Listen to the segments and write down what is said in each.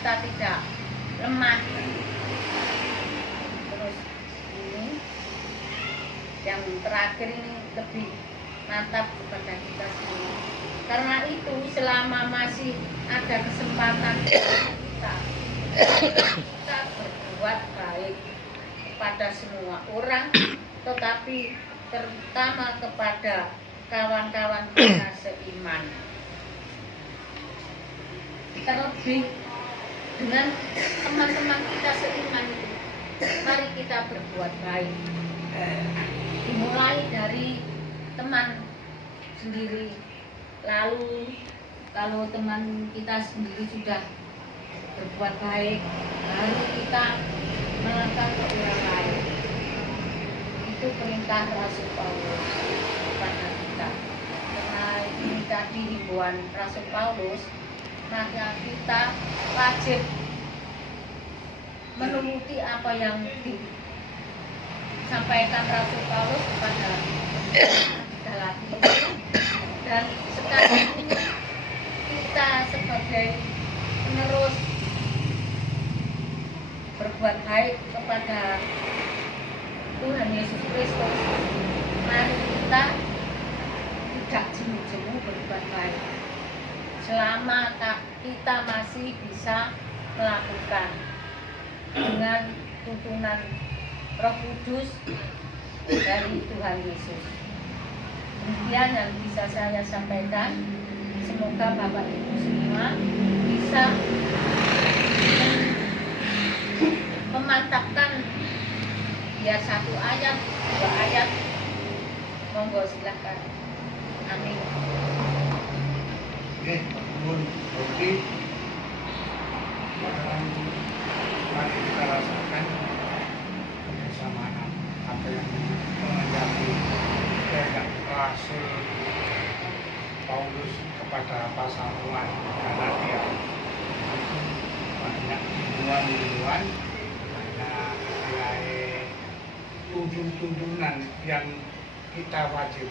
kita tidak lemah. Terus ini yang terakhir ini lebih mantap kepada kita semua. Karena itu selama masih ada kesempatan kita berbuat baik kepada semua orang, tetapi terutama kepada kawan-kawan kita seiman. Terlebih dengan teman-teman kita seiman itu, mari kita berbuat baik. Dimulai dari teman sendiri, lalu kalau teman kita sendiri sudah berbuat baik, baru kita melangkah ke orang lain. Itu perintah Rasul Paulus kepada kita. Karena ini tadi himbauan Rasul Paulus, maka kita wajib menuruti apa yang disampaikan Rasul Paulus kepada Galatia. Dan sekarang ini kita sebagai penerus berbuat baik kepada Tuhan Yesus Kristus, mari kita tidak jemu-jemu berbuat baik selama kita masih bisa melakukan dengan tuntunan Roh Kudus dari Tuhan Yesus. Demikian yang bisa saya sampaikan. Semoga Bapak Ibu semua bisa memantapkan ya satu ayat, dua ayat. Monggo silahkan. Amin. Oke, mohon berarti mari kita rasakan kebersamaan apa yang menjadi kehendak Rasul Paulus kepada pasal umat Galatia. Banyak himbauan, banyak tuntunan yang kita wajib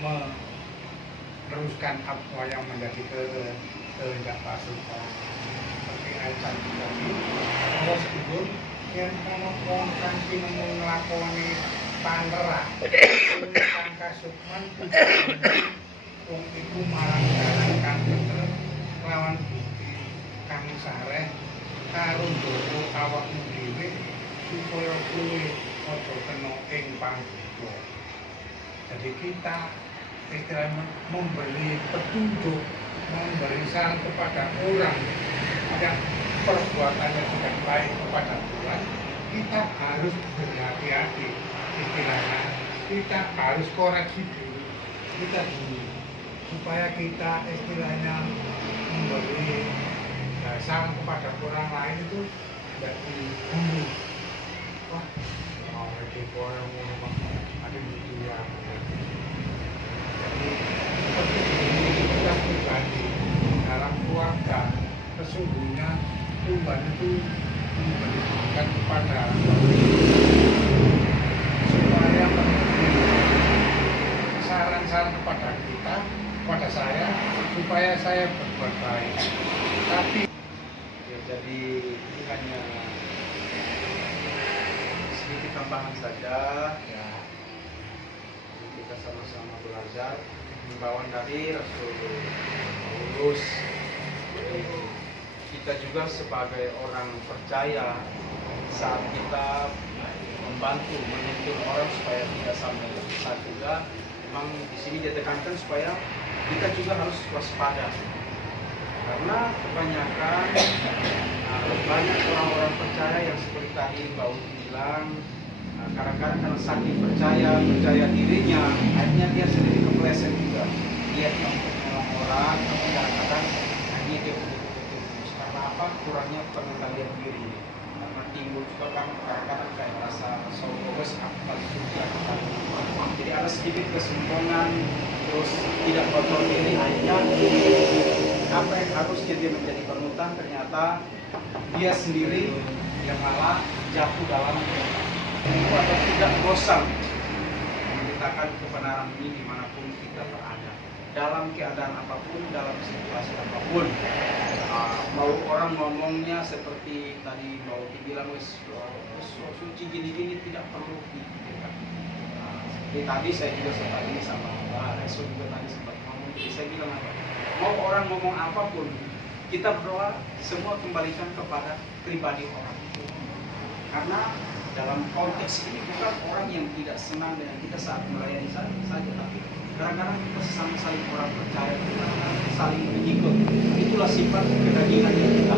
meneruskan apa yang menjadi kehendak Rasul Paulus. Seperti ayat tadi, bahwa sedulur yang kalau orang kanthi nglakoni panera kang kasukman wong iku marang jalan kang bener lawan bukti kang sareh karo ndowo awakmu dhewe supaya kowe aja kena ing panggoda. Jadi kita istilahnya memberi petunjuk, memberi saran kepada orang yang perbuatannya tidak baik kepada Tuhan, kita harus berhati-hati. Istilahnya kita harus koreksi diri kita dulu supaya kita istilahnya memberi saran kepada orang lain itu tidak diburu. Wah, mau lagi orang ngomong ada gitu ya. Jadi seperti ini kita pribadi dalam keluarga, sesungguhnya Tuhan itu memberikan kepada supaya memberi saran-saran kepada kita, kepada saya, supaya saya berbuat baik. Tapi ya, jadi ini hanya sedikit tambahan saja ya, kita sama-sama belajar himbauan dari Rasul Paulus. Jadi kita juga sebagai orang percaya, saat kita membantu menuntun orang supaya tidak sampai sesat juga, memang di sini ditekankan supaya kita juga harus waspada, karena kebanyakan banyak orang-orang percaya yang seperti tadi Mbak Uti bilang, kadang-kadang karena saking percaya dirinya, akhirnya dia sendiri kepleset juga. Dia tidak menolong orang, tapi kadang-kadang hanya dia betul-betul karena apa? Kurangnya pengendalian diri. Karena timbul juga kan kadang-kadang kayak rasa sombong, apa juga. Jadi ada sedikit kesombongan, terus tidak kontrol diri, akhirnya apa yang harusnya dia menjadi panutan, ternyata dia sendiri yang malah jatuh dalam itu atau tidak bosan memberitakan kebenaran ini dimanapun kita berada, dalam keadaan apapun, dalam situasi apapun. Kalau orang ngomongnya seperti tadi bahwa dibilang suci gini-gini tidak perlu dipikirkan. Nah, seperti tadi saya juga sempat ini sama Mbak Reso juga tadi sempat ngomong, jadi saya bilang apa? Mau orang ngomong apapun, kita berdoa semua kembalikan kepada pribadi orang itu. Karena dalam konteks ini bukan orang yang tidak senang dengan kita saat melayani saja, tapi kadang-kadang kita sesama saling orang percaya, kita saling mengikut. Itulah sifat kedagingan yang kita.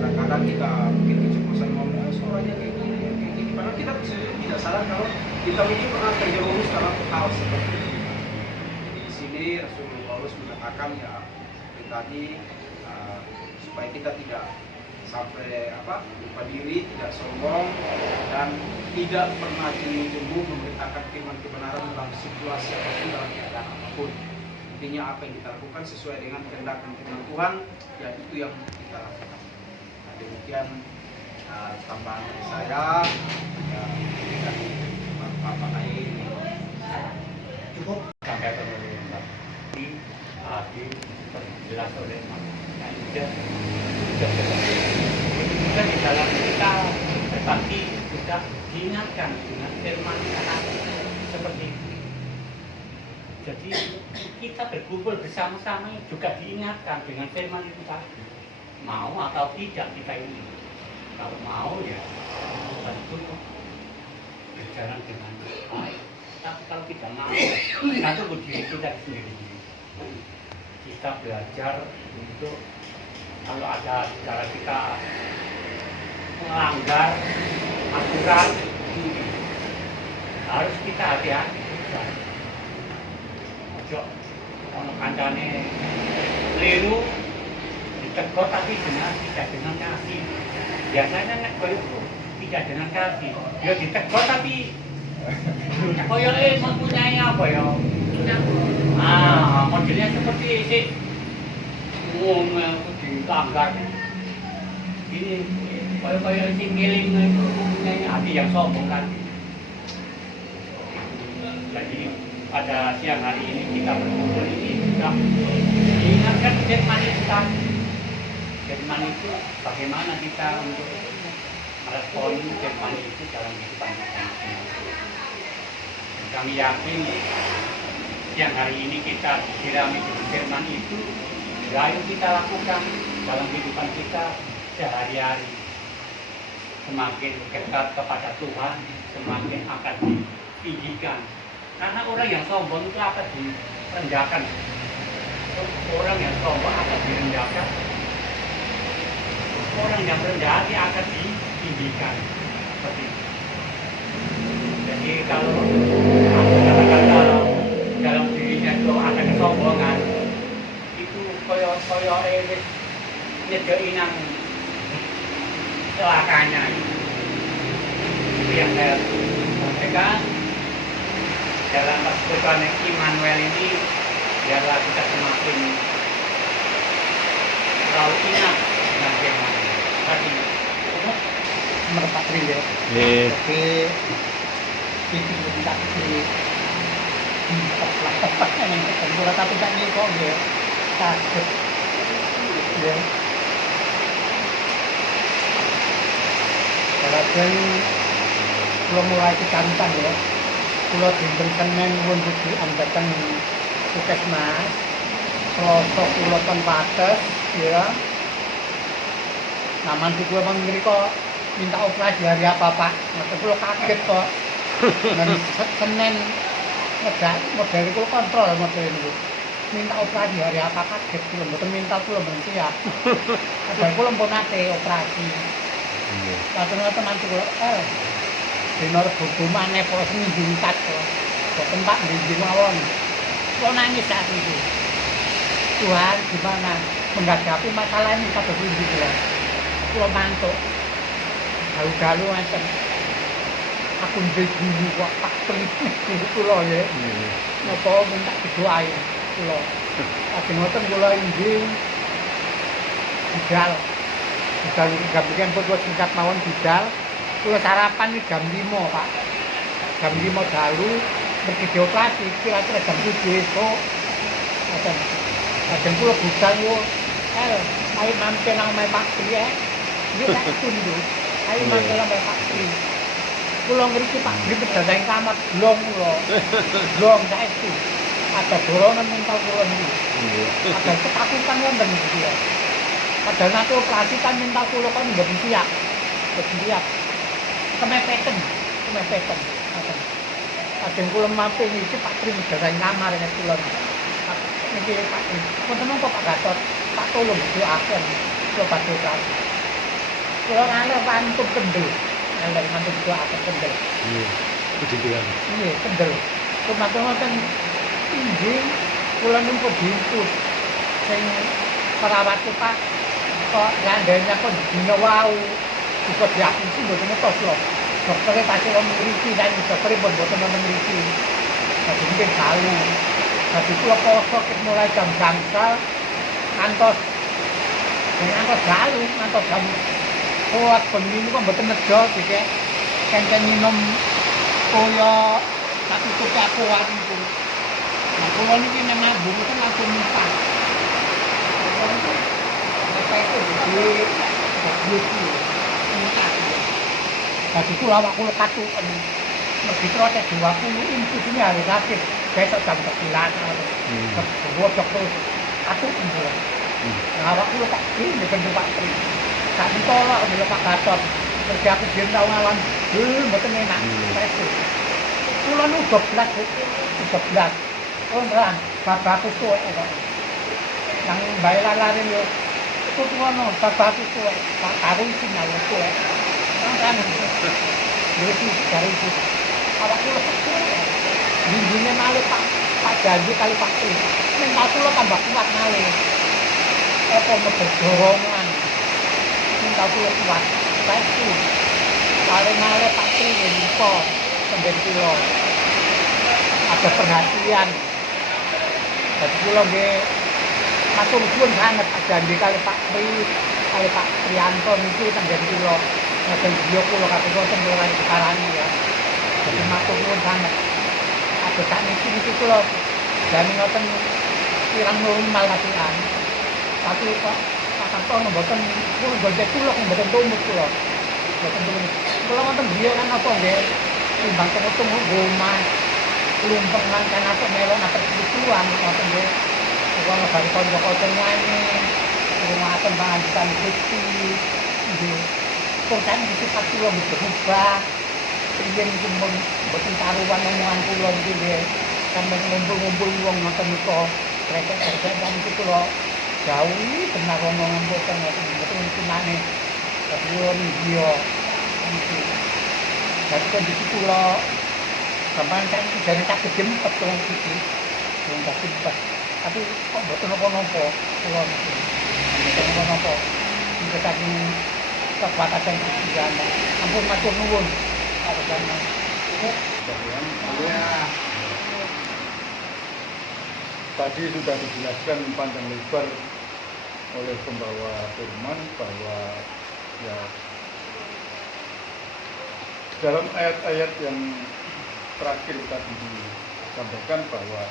Kadang-kadang kita mungkin keceplosan ngomong, suaranya kayak gini, kayak gini. Padahal kita sendiri tidak sadar kalau kita ini pernah terjerumus dalam hal seperti ini. Jadi di sini Rasulullah Paulus mengatakan ya tadi supaya kita tidak sampai lupa diri, tidak sombong, dan tidak pernah jemu-jemu memberitakan firman kebenaran dalam situasi apapun, dalam keadaan apapun. Intinya apa yang kita lakukan sesuai dengan kehendak firman Tuhan, ya itu yang kita lakukan. Nah, demikian tambahan dari saya. Ya, dari Bapak ini cukup sampai pemerintah di jelas oleh sudah di dalam kita berbakti sudah diingatkan dengan firman kata seperti itu. Jadi kita berkumpul bersama-sama juga diingatkan dengan firman itu tadi. Mau atau tidak kita ini. Kalau mau ya tentu berjalan dengan baik. Tapi kalau kita mau, kita tunggu diri kita sendiri. Kita belajar untuk kalau ada cara kita melanggar aturan, harus kita hati-hati juga. Ojo, kalau kancane keliru, ditegur tapi tidak dengan kasih. Biasanya nek koyo tidak dengan kasih, ya ditegur tapi koyo mempunyai apa ya? Modelnya seperti ini. Dilanggar. Ini koyo si ngiling itu mempunyai hati yang sombong kan. Jadi pada siang hari ini kita berkumpul ini sudah diingatkan firman itu tadi. Firman itu bagaimana kita untuk merespon firman itu dalam kehidupan kita. Kami yakin siang hari ini kita disirami dengan firman itu, ya ayo kita lakukan dalam kehidupan kita sehari-hari. Semakin dekat kepada Tuhan, semakin akan ditinggikan. Karena orang yang sombong itu akan direndahkan. Orang yang sombong akan direndahkan. Orang yang rendah hati akan ditinggikan. Seperti itu. Jadi kalau kata-kata dalam dirinya itu ada kesombongan, itu koyo nyedoi nang celakanya itu yang saya sampaikan dalam persekutuan Immanuel ini. Biarlah kita semakin selalu ingat dengan firman tadi merpati ya. Oke. Itu kita di tempat tapi tak ni kok dia sakit. Ya. Kalau belum mulai kecantan ya. Kalau diberikan mengun di ambatan Puskesmas, Selasa kulo ten Pates ya. Naman di gue mengiri kok minta operasi hari apa Pak? Maka kulo kaget kok. Dari Senin ngejak model itu kontrol model itu. Minta operasi hari apa kaget kulo mboten minta kulo mboten siap. Padahal kulo pun nate operasi. Lalu teman kulo dino Rebo maneh kok seminggu empat kok. Boten Pak minggu mawon. Kulo nangis saat itu. Tuhan gimana menghadapi masalah ini kita begini kulo. Kulo mantuk. Galu-galu macam aku dulu kok tak teliti kulo ya. Napa minta didoain kulo. Lagi ngoten kulo inggih budal. Budal gambikan foto singkat mawon budal. Kulo sarapan iki jam 5, Pak. Jam 5 dalu pergi dioperasi kira-kira jam 7 esuk. Lajeng kulo budal yo ayo mampir nang omahe Pak Tri ya. Iki tak tundu. Ayo mampir nang omahe Pak Tri. Kula ngriki Pak Tri pedhating kamar blong kula. Blong saestu. Ada dorongan mental kula niku. Ada ketakutan wonten iki ya. Padahal nanti operasi kan mental kula kan mboten siap. Mboten siap. Kemepeten. Ngoten. Ajeng kula mampir iki Pak Tri pedhating kamar nek kula. Niki Pak Tri. Wonten napa Pak Gatot? Pak tolong doaken kula badhe operasi. Kula ngalih pantun kendel. Ngalih pantun doaken kendel. Iya. Kejiduan. Iya, kendel. Kematen wonten inggih kula numpuk diinput sing perawat Pak kok ngandhanya kok dina wau kok diapusi mboten ngertos lho. Doktere pasti wong ngriki kan doktere pun mboten wonten ngriki. Dadi mungkin dalu. Dadi kula poso mulai jam gangsal ngantos dalu ngantos jam kuat bengi niku mboten nedha dikek kengken minum kaya tak tutup akuat niku. Nah, kula niki nek mabuk itu langsung muntah. Apa itu di muntah. Dadi kula awak kula katuken. Mergi protes 20 input ini harus sakit. Besok jam 9 Kebuat dokter katuken kula. Nah, awak kula tak ini dengan Pak Tri. Tak ditolak oleh Pak Gatot. Terus aku biyen tau ngalam, mboten enak. Kula nu 12. Oh, beneran, bapakku tuwek kok. Nang bae lalare yo. Iku ngono, bapakku tuwek, tak karo sinau tuwek. Nang kan. Iki dari itu. Awakku lepas tuwek. Dinggine malih Pak janji kali Pak Tri. Mental kula tambah kuat malih. Apa mesti dorongan. Mental kula kuat. Saiki. Paling malih Pak Tri niku sampeyan kula. Ada perhatian. Jadi kula nggih matur suwun sanget Pak janji kali Pak Tri, kali Pak Trianto niki tenggen kula. Ngeten beliau kula kados wonten kula dikarani ya. Jadi matur nuwun sanget. Ada sakniki kula jane ngoten kirang normal latihan. Tapi kok Pak Tono mboten kula gojek kula mboten tumut kula. Mboten tumut. Kula ngoten biyen kan apa nggih timbang temu-temu omah lumpeng nang kan apa melok nang perbutuhan ngoten nggih. Kula ngebari kanca-kanca nyanyi, rumahaken pangandikan Gusti. Nggih. Kok kan sifat kula berubah. Riyen iki mboten karuan omongan kula niki nggih. Sampeyan ngumpul-ngumpul wong ngoten nika. Krek-krek kan iki kula jauhi benar omongan kula ngoten mboten maneh. Kula niki niki. Dadi kondisi kula sampeyan kan jane tak jempet wong iki. Wong tak jempet. Tapi kok mboten napa-napa kula niki. Mboten napa-napa. Iki kekuatan pikiran. Ampun matur nuwun. Tadi sudah dijelaskan panjang lebar oleh pembawa firman bahwa ya dalam ayat-ayat yang terakhir tadi disampaikan bahwa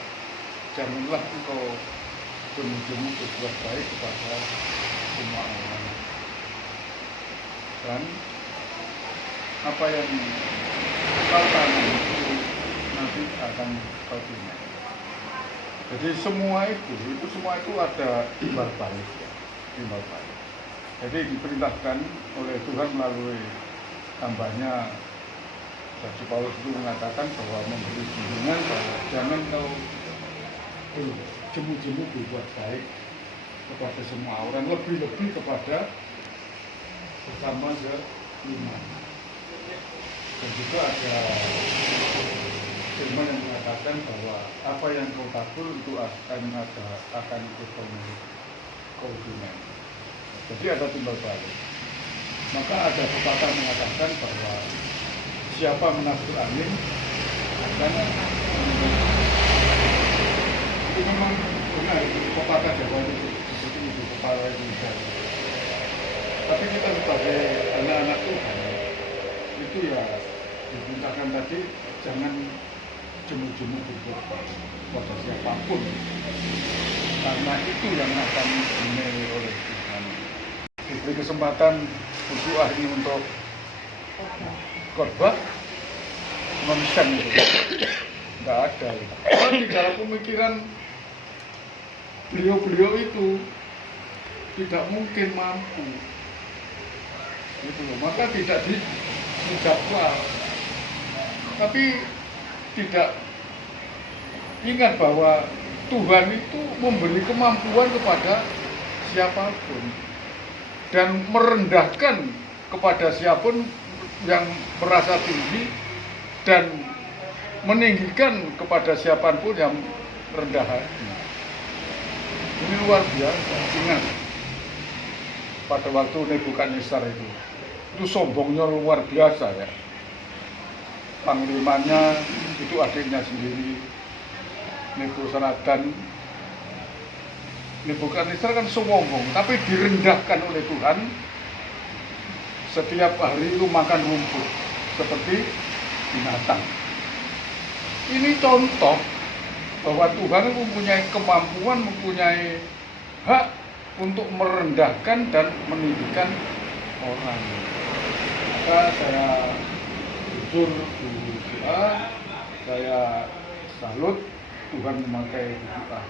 janganlah engkau jemu-jemu berbuat baik kepada semua orang, dan apa yang kau tanam itu nanti akan kau tuai. Jadi semua itu ada timbal balik, ya, timbal balik. Jadi diperintahkan oleh Tuhan melalui hambanya Rasul Paulus itu mengatakan bahwa memberi bimbingan bahwa jangan kau jemu-jemu berbuat baik kepada semua orang, lebih-lebih kepada sesama seiman. Dan juga ada firman yang mengatakan bahwa apa yang kau tabur itu akan kau tuai. Jadi ada timbal balik. Maka ada pepatah mengatakan bahwa siapa menabur angin akan itu memang benar, pepatah Jawa itu seperti itu, pepatah Indonesia. Tapi kita sebagai anak-anak Tuhan itu ya diperintahkan tadi jangan jemu-jemu berbuat baik pada siapapun, karena itu yang akan dinilai oleh Tuhan. kesempatan berdoa ini untuk korban nonsen itu nggak ada. Karena di dalam pemikiran beliau-beliau itu tidak mungkin mampu gitu loh. Maka tidak didakwa, tapi tidak ingat bahwa Tuhan itu memberi kemampuan kepada siapapun dan merendahkan kepada siapapun yang merasa tinggi dan meninggikan kepada siapapun yang rendah hati. Ini luar biasa. Ingat pada waktu Nebukadnezar itu sombongnya luar biasa ya. Panglimanya itu adiknya sendiri, Nebukadnezar kan sombong, tapi direndahkan oleh Tuhan. Setiap hari itu makan rumput seperti binatang. Ini contoh bahwa Tuhan mempunyai kemampuan, mempunyai hak untuk merendahkan dan meninggikan orang. Maka saya jujur berdoa, saya salut Tuhan memakai doa.